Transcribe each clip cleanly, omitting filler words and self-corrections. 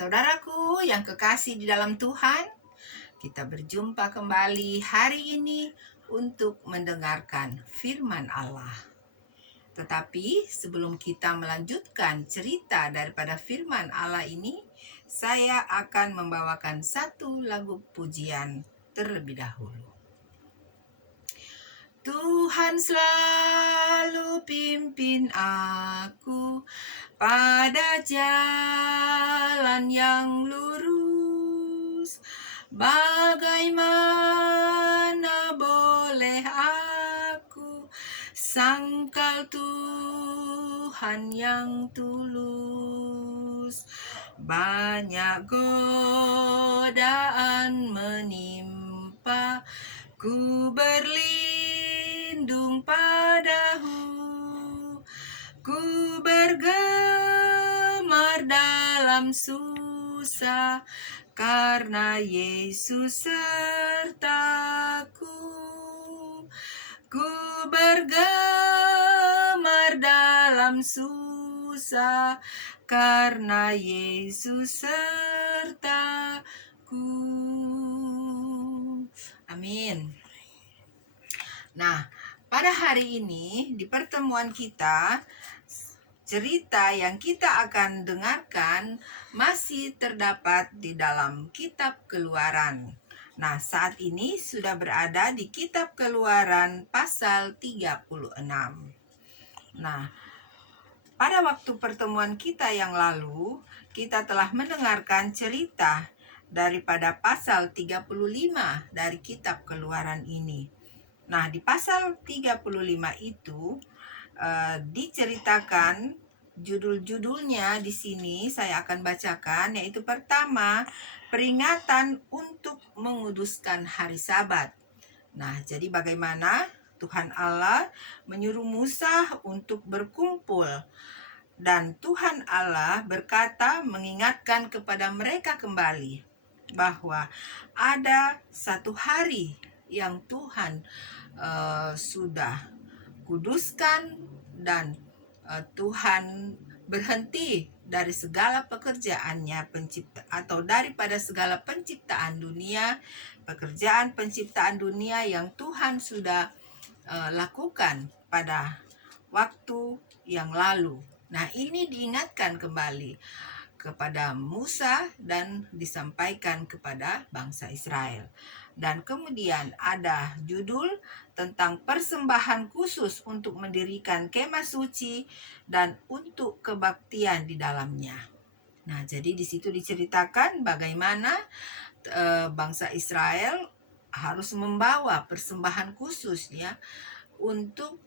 Saudaraku yang kekasih di dalam Tuhan, kita berjumpa kembali hari ini untuk mendengarkan firman Allah. Tetapi sebelum kita melanjutkan cerita daripada firman Allah ini, saya akan membawakan satu lagu pujian terlebih dahulu. Tuhan selalu pimpin aku pada jalan yang lurus. Bagaimana boleh aku sangkal Tuhan yang tulus? Banyak godaan menimpa, ku berlindung padamu, ku bergemar dalam susah, karena Yesus sertaku. Ku bergemar dalam susah, karena Yesus sertaku. Amin. Nah, pada hari ini di pertemuan kita, cerita yang kita akan dengarkan masih terdapat di dalam kitab Keluaran. Nah, saat ini sudah berada di kitab Keluaran pasal 36. Nah, pada waktu pertemuan kita yang lalu, kita telah mendengarkan cerita daripada pasal 35 dari kitab Keluaran ini. Nah, di pasal 35 itu diceritakan judul-judulnya di sini saya akan bacakan, yaitu pertama, peringatan untuk menguduskan hari Sabat. Nah, jadi bagaimana Tuhan Allah menyuruh Musa untuk berkumpul, dan Tuhan Allah berkata mengingatkan kepada mereka kembali bahwa ada satu hari yang Tuhan sudah kuduskan, dan Tuhan berhenti dari segala pekerjaannya atau daripada segala penciptaan dunia, pekerjaan penciptaan dunia yang Tuhan sudah lakukan pada waktu yang lalu. Nah, ini diingatkan kembali kepada Musa dan disampaikan kepada bangsa Israel. Dan kemudian ada judul tentang persembahan khusus untuk mendirikan kemah suci dan untuk kebaktian di dalamnya. Nah, jadi di situ diceritakan bagaimana bangsa Israel harus membawa persembahan khusus ya untuk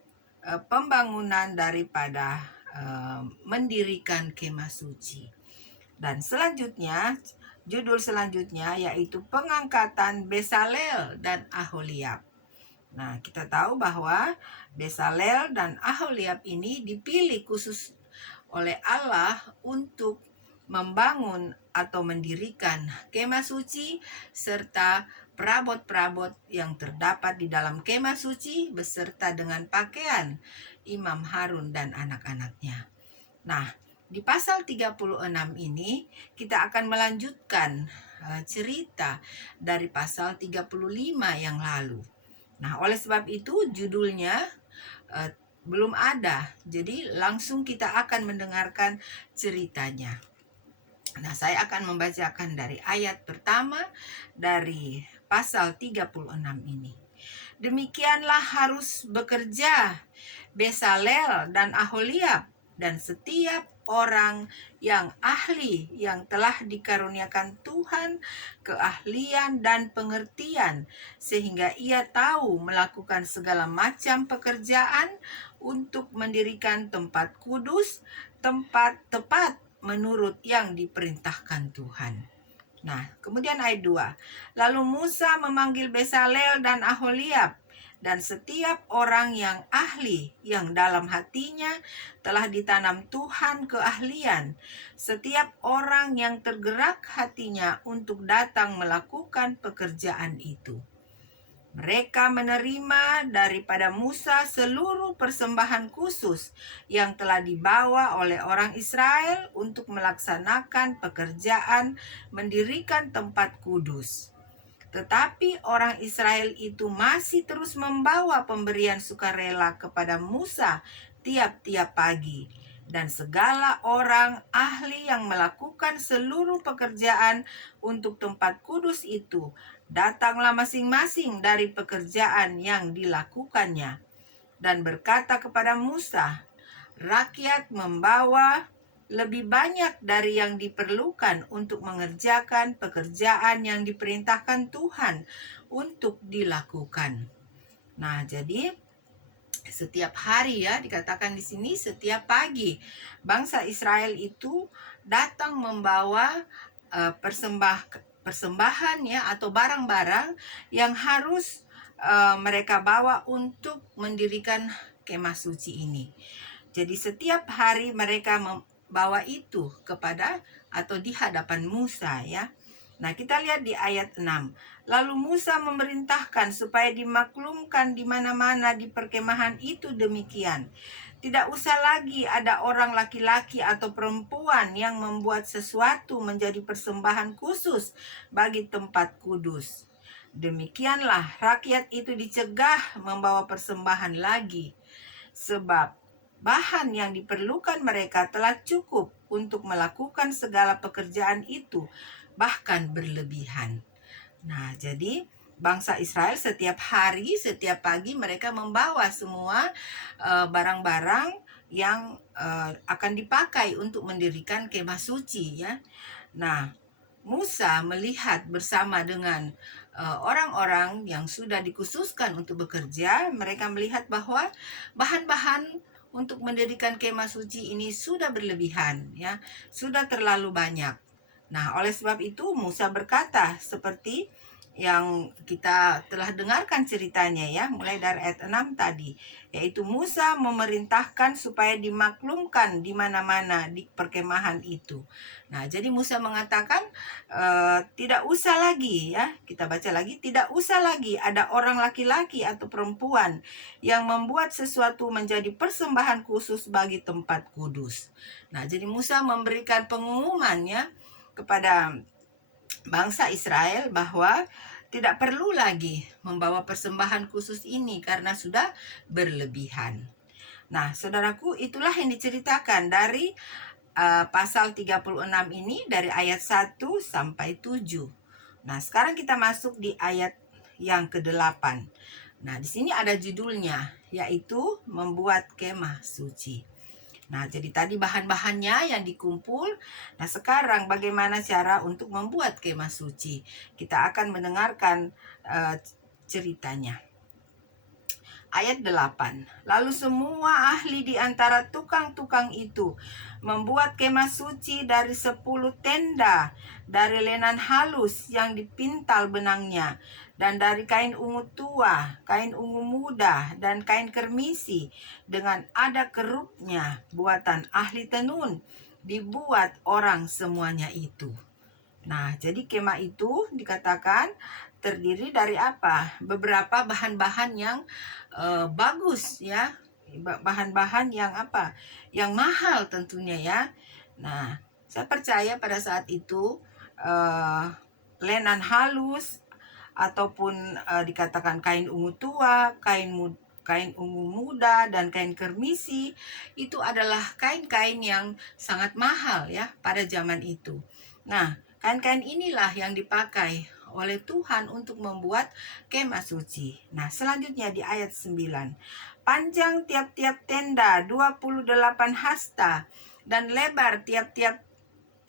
pembangunan daripada mendirikan kemah suci. Dan selanjutnya, judul selanjutnya yaitu pengangkatan Besalel dan Aholiab. Nah, kita tahu bahwa Besalel dan Aholiab ini dipilih khusus oleh Allah untuk membangun atau mendirikan kemah suci serta perabot-perabot yang terdapat di dalam kemah suci beserta dengan pakaian Imam Harun dan anak-anaknya. Nah, di pasal 36 ini kita akan melanjutkan cerita dari pasal 35 yang lalu. Nah, oleh sebab itu judulnya belum ada. Jadi langsung kita akan mendengarkan ceritanya. Nah, saya akan membacakan dari ayat pertama dari pasal 36 ini. Demikianlah harus bekerja Besalel dan Aholiab dan setiap orang yang ahli yang telah dikaruniakan Tuhan keahlian dan pengertian, sehingga ia tahu melakukan segala macam pekerjaan untuk mendirikan tempat kudus, tempat tepat menurut yang diperintahkan Tuhan. Nah, kemudian ayat 2. Lalu Musa memanggil Besalel dan Aholiab dan setiap orang yang ahli yang dalam hatinya telah ditanam Tuhan keahlian, setiap orang yang tergerak hatinya untuk datang melakukan pekerjaan itu. Mereka menerima daripada Musa seluruh persembahan khusus yang telah dibawa oleh orang Israel untuk melaksanakan pekerjaan mendirikan tempat kudus. Tetapi orang Israel itu masih terus membawa pemberian sukarela kepada Musa tiap-tiap pagi. Dan segala orang ahli yang melakukan seluruh pekerjaan untuk tempat kudus itu, datanglah masing-masing dari pekerjaan yang dilakukannya. Dan berkata kepada Musa, rakyat membawa lebih banyak dari yang diperlukan untuk mengerjakan pekerjaan yang diperintahkan Tuhan untuk dilakukan. Nah, jadi setiap hari ya, dikatakan di sini setiap pagi bangsa Israel itu datang membawa persembahan ya, atau barang-barang yang harus mereka bawa untuk mendirikan kemah suci ini. Jadi setiap hari mereka membawa itu kepada atau di hadapan Musa ya. Nah, kita lihat di ayat 6. Lalu Musa memerintahkan supaya dimaklumkan di mana-mana di perkemahan itu demikian. Tidak usah lagi ada orang laki-laki atau perempuan yang membuat sesuatu menjadi persembahan khusus bagi tempat kudus. Demikianlah rakyat itu dicegah membawa persembahan lagi, sebab bahan yang diperlukan mereka telah cukup untuk melakukan segala pekerjaan itu, bahkan berlebihan. Nah, jadi bangsa Israel setiap hari, setiap pagi mereka membawa semua barang-barang yang akan dipakai untuk mendirikan kemah suci ya. Nah, Musa melihat bersama dengan orang-orang yang sudah dikhususkan untuk bekerja, mereka melihat bahwa bahan-bahan untuk mendirikan kemah suci ini sudah berlebihan ya, sudah terlalu banyak. Nah, oleh sebab itu Musa berkata seperti yang kita telah dengarkan ceritanya ya, mulai dari ayat 6 tadi, yaitu Musa memerintahkan supaya dimaklumkan di mana-mana di perkemahan itu. Nah, jadi Musa mengatakan tidak usah lagi ya, kita baca lagi, tidak usah lagi ada orang laki-laki atau perempuan yang membuat sesuatu menjadi persembahan khusus bagi tempat kudus. Nah, jadi Musa memberikan pengumuman ya kepada bangsa Israel bahwa tidak perlu lagi membawa persembahan khusus ini karena sudah berlebihan. Nah, saudaraku, itulah yang diceritakan dari pasal 36 ini dari ayat 1 sampai 7. Nah, sekarang kita masuk di ayat yang ke-8. Nah, di sini ada judulnya, yaitu membuat kemah suci. Nah, jadi tadi bahan-bahannya yang dikumpul. Nah, sekarang bagaimana cara untuk membuat kemah suci? Kita akan mendengarkan ceritanya. Ayat 8. Lalu semua ahli di antara tukang-tukang itu membuat kemah suci dari 10 tenda dari lenan halus yang dipintal benangnya, dan dari kain ungu tua, kain ungu muda, dan kain kermisi, dengan ada kerupnya buatan ahli tenun, dibuat orang semuanya itu. Nah, jadi kemah itu dikatakan terdiri dari apa? Beberapa bahan-bahan yang bagus ya, bahan-bahan yang apa? Yang mahal tentunya ya. Nah, saya percaya pada saat itu lenan halus ataupun dikatakan kain ungu tua, kain ungu muda, dan kain kermisi itu adalah kain-kain yang sangat mahal ya pada zaman itu. Nah, kain-kain inilah yang dipakai oleh Tuhan untuk membuat kemah suci. Nah, selanjutnya di ayat 9. Panjang tiap-tiap tenda 28 hasta dan lebar tiap-tiap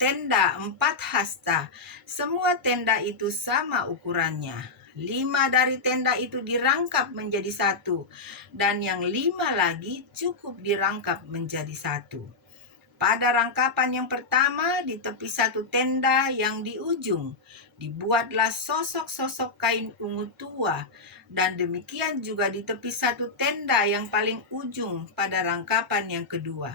tenda 4 hasta. Semua tenda itu sama ukurannya. 5 dari tenda itu dirangkap menjadi 1, dan yang 5 lagi cukup dirangkap menjadi 1. Pada rangkapan yang pertama di tepi satu tenda yang di ujung, dibuatlah sosok-sosok kain ungu tua, dan demikian juga di tepi satu tenda yang paling ujung pada rangkapan yang kedua.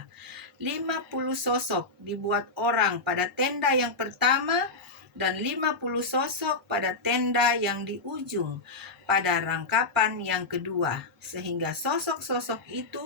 50 sosok dibuat orang pada tenda yang pertama dan 50 sosok pada tenda yang di ujung pada rangkapan yang kedua, sehingga sosok-sosok itu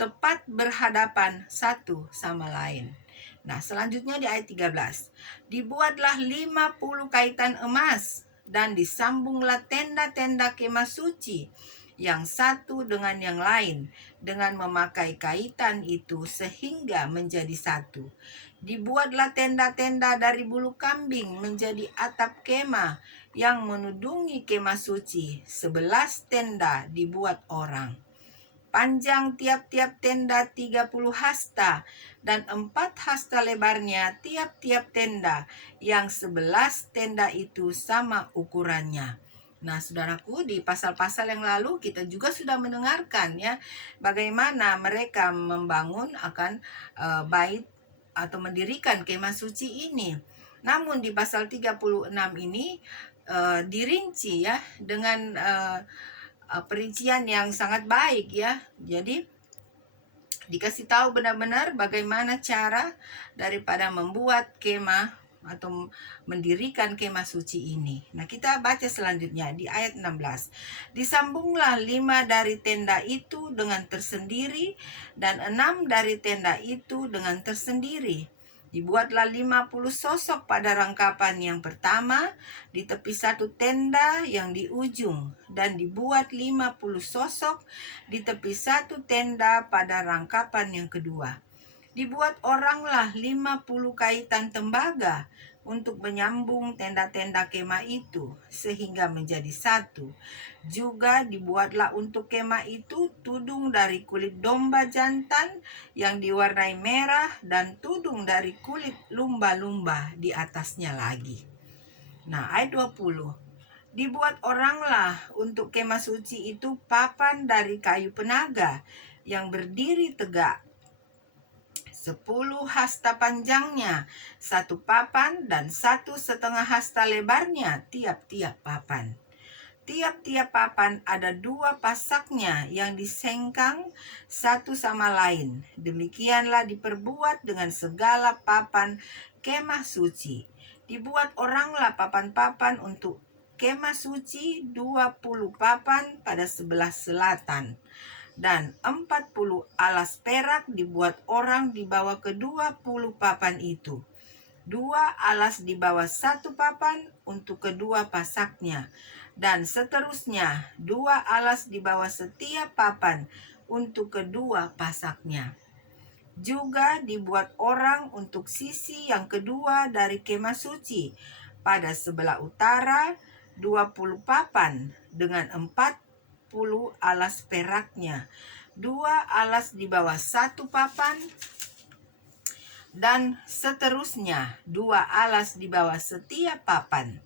tepat berhadapan satu sama lain. Nah, selanjutnya di ayat 13. Dibuatlah 50 kaitan emas dan disambunglah tenda-tenda kemah suci yang satu dengan yang lain dengan memakai kaitan itu sehingga menjadi satu. Dibuatlah tenda-tenda dari bulu kambing menjadi atap kemah yang menudungi kemah suci. 11 tenda dibuat orang. Panjang tiap-tiap tenda 30 hasta dan 4 hasta lebarnya tiap-tiap tenda, yang 11 tenda itu sama ukurannya. Nah, saudaraku, di pasal-pasal yang lalu kita juga sudah mendengarkan ya bagaimana mereka membangun akan bait atau mendirikan kemah suci ini. Namun di pasal 36 ini dirinci ya dengan perincian yang sangat baik ya. Jadi dikasih tahu benar-benar bagaimana cara daripada membuat kemah atau mendirikan kemah suci ini. Nah, kita baca selanjutnya di ayat 16. Disambunglah 5 dari tenda itu dengan tersendiri dan 6 dari tenda itu dengan tersendiri. Dibuatlah 50 sosok pada rangkapan yang pertama di tepi satu tenda yang di ujung, dan dibuat 50 sosok di tepi satu tenda pada rangkapan yang kedua. Dibuat oranglah 50 kaitan tembaga untuk menyambung tenda-tenda kemah itu sehingga menjadi satu. Juga dibuatlah untuk kemah itu tudung dari kulit domba jantan yang diwarnai merah dan tudung dari kulit lumba-lumba di atasnya lagi. Nah, ayat 20. Dibuat oranglah untuk kemah suci itu papan dari kayu penaga yang berdiri tegak, 10 hasta panjangnya satu papan dan 1,5 hasta lebarnya tiap-tiap papan. Tiap-tiap papan ada 2 pasaknya yang disengkang satu sama lain. Demikianlah diperbuat dengan segala papan kemah suci. Dibuat oranglah papan-papan untuk kemah suci, 20 papan pada sebelah selatan. Dan 40 alas perak dibuat orang di bawah ke-20 papan itu. 2 alas di bawah 1 papan untuk kedua pasaknya. Dan seterusnya 2 alas di bawah setiap papan untuk kedua pasaknya. Juga dibuat orang untuk sisi yang kedua dari kemah suci pada sebelah utara, 20 papan dengan 40 alas peraknya, 2 alas di bawah 1 papan, dan seterusnya 2 alas di bawah setiap papan.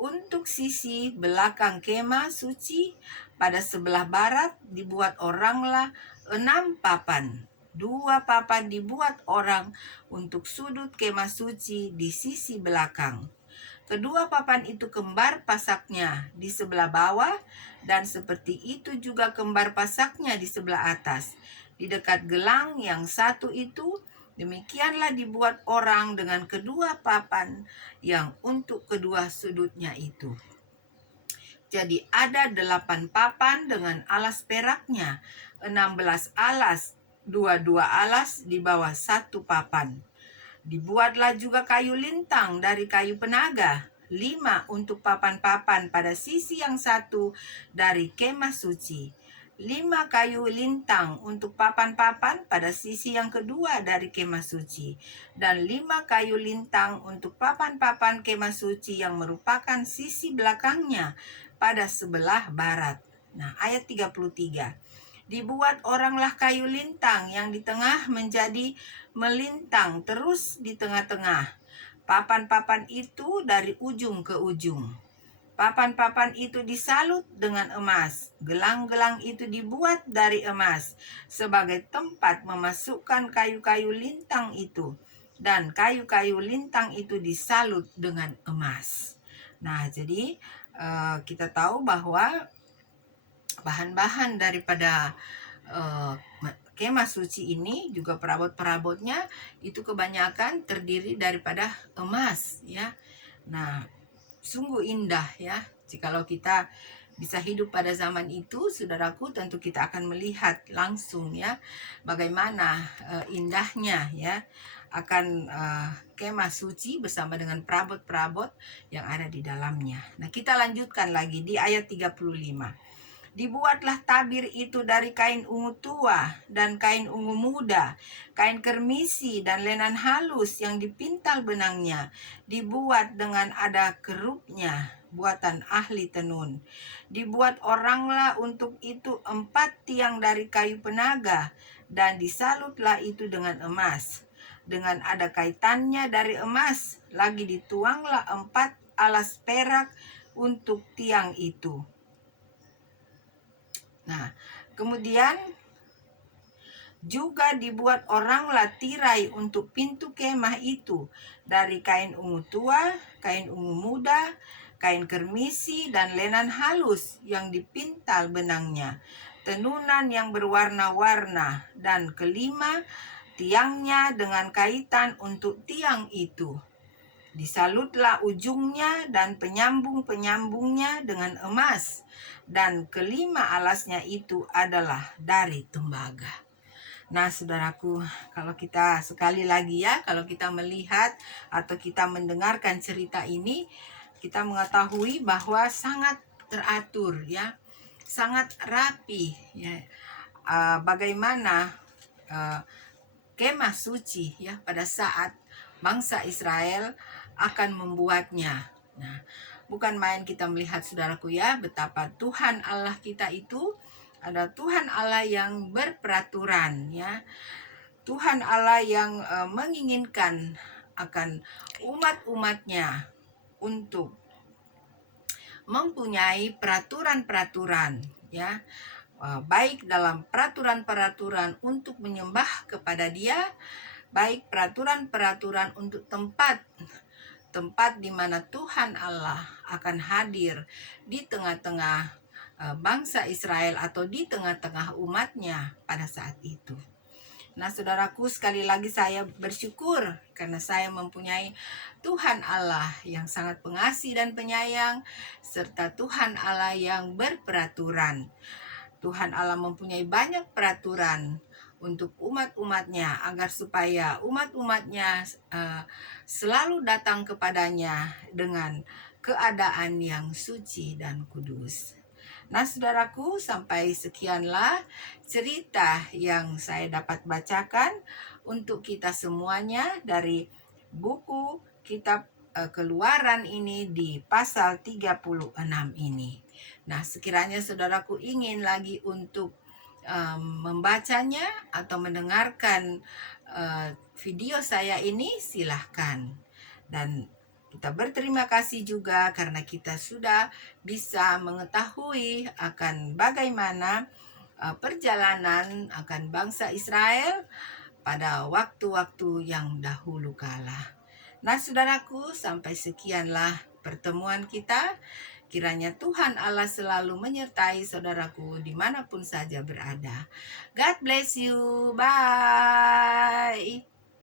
Untuk sisi belakang kemah suci pada sebelah barat dibuat oranglah 6 papan. 2 papan dibuat orang untuk sudut kemah suci di sisi belakang. Kedua papan itu kembar pasaknya di sebelah bawah, dan seperti itu juga kembar pasaknya di sebelah atas. Di dekat gelang yang satu itu, demikianlah dibuat orang dengan kedua papan yang untuk kedua sudutnya itu. Jadi ada 8 papan dengan alas peraknya, 16 alas, 2 alas di bawah 1 papan. Dibuatlah juga kayu lintang dari kayu penaga, 5 untuk papan-papan pada sisi yang satu dari kemah suci. 5 kayu lintang untuk papan-papan pada sisi yang kedua dari kemah suci. Dan 5 kayu lintang untuk papan-papan kemah suci yang merupakan sisi belakangnya pada sebelah barat. Nah, ayat 33. Dibuat oranglah kayu lintang yang di tengah menjadi melintang terus di tengah-tengah. Papan-papan itu dari ujung ke ujung. Papan-papan itu disalut dengan emas. Gelang-gelang itu dibuat dari emas sebagai tempat memasukkan kayu-kayu lintang itu. Dan kayu-kayu lintang itu disalut dengan emas. Nah, jadi kita tahu bahwa bahan-bahan daripada kemah suci ini juga perabot-perabotnya itu kebanyakan terdiri daripada emas ya. Nah, sungguh indah ya, jikalau kita bisa hidup pada zaman itu, saudaraku, tentu kita akan melihat langsung ya bagaimana indahnya ya akan kemah suci bersama dengan perabot-perabot yang ada di dalamnya. Nah, kita lanjutkan lagi di ayat 35. Dibuatlah tabir itu dari kain ungu tua dan kain ungu muda, kain kermisi dan lenan halus yang dipintal benangnya, dibuat dengan ada kerupnya, buatan ahli tenun. Dibuat oranglah untuk itu 4 tiang dari kayu penaga, dan disalutlah itu dengan emas. Dengan ada kaitannya dari emas, lagi dituanglah 4 alas perak untuk tiang itu. Nah, kemudian juga dibuat oranglah tirai untuk pintu kemah itu dari kain ungu tua, kain ungu muda, kain kermisi, dan lenan halus yang dipintal benangnya, tenunan yang berwarna-warna, dan kelima tiangnya dengan kaitan untuk tiang itu. Disalutlah ujungnya dan penyambung-penyambungnya dengan emas, dan kelima alasnya itu adalah dari tembaga. Nah, saudaraku, kalau kita sekali lagi ya, kalau kita melihat atau kita mendengarkan cerita ini, kita mengetahui bahwa sangat teratur ya, sangat rapi ya. Bagaimana kemah suci ya pada saat bangsa Israel akan membuatnya. Nah, bukan main kita melihat, saudaraku ya, betapa Tuhan Allah kita itu ada Tuhan Allah yang berperaturan ya. Tuhan Allah yang menginginkan akan umat-umatnya untuk mempunyai peraturan-peraturan ya, baik dalam peraturan-peraturan untuk menyembah kepada Dia, baik peraturan-peraturan untuk tempat di mana Tuhan Allah akan hadir di tengah-tengah bangsa Israel atau di tengah-tengah umatnya pada saat itu. Nah, saudaraku, sekali lagi saya bersyukur karena saya mempunyai Tuhan Allah yang sangat pengasih dan penyayang, serta Tuhan Allah yang berperaturan. Tuhan Allah mempunyai banyak peraturan untuk umat-umatnya agar supaya umat-umatnya selalu datang kepadanya dengan keadaan yang suci dan kudus. Nah, saudaraku, sampai sekianlah cerita yang saya dapat bacakan untuk kita semuanya dari buku kitab Keluaran ini di pasal 36 ini. Nah, sekiranya saudaraku ingin lagi untuk membacanya atau mendengarkan video saya ini, silahkan. Dan kita berterima kasih juga karena kita sudah bisa mengetahui akan bagaimana perjalanan akan bangsa Israel pada waktu-waktu yang dahulu kala. Nah, saudaraku, sampai sekianlah pertemuan kita. Kiranya Tuhan Allah selalu menyertai saudaraku dimanapun saja berada. God bless you. Bye.